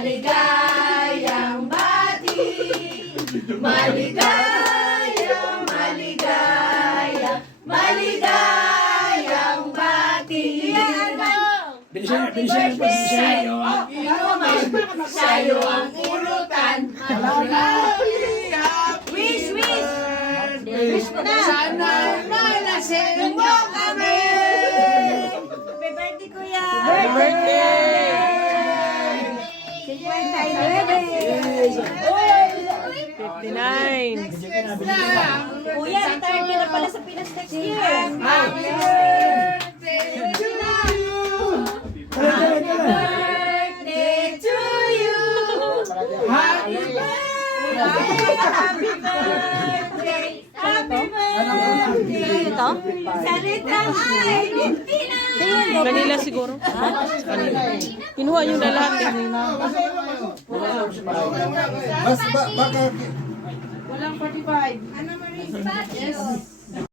maligayang bati. Maligayang, maligayang, maligayang bati. Bilisan, bilisan, bilisan. Inuman, sa'yo ang ulutan. Wish, wish. Wish ko na. Sana malasin mo kami. Happy birthday, kuya. Happy birthday! 59. Kuya, retired ka na pala sa Pinas next year. Happy birthday to you. Happy birthday to you. Happy birthday. Happy birthday. Happy birthday. Ito? Sa litrang ay Lintina. Kanila siguro. Kanila. Kinuha nyo na lahat eh. Baka Walang 45. Ano, Marie? Yes.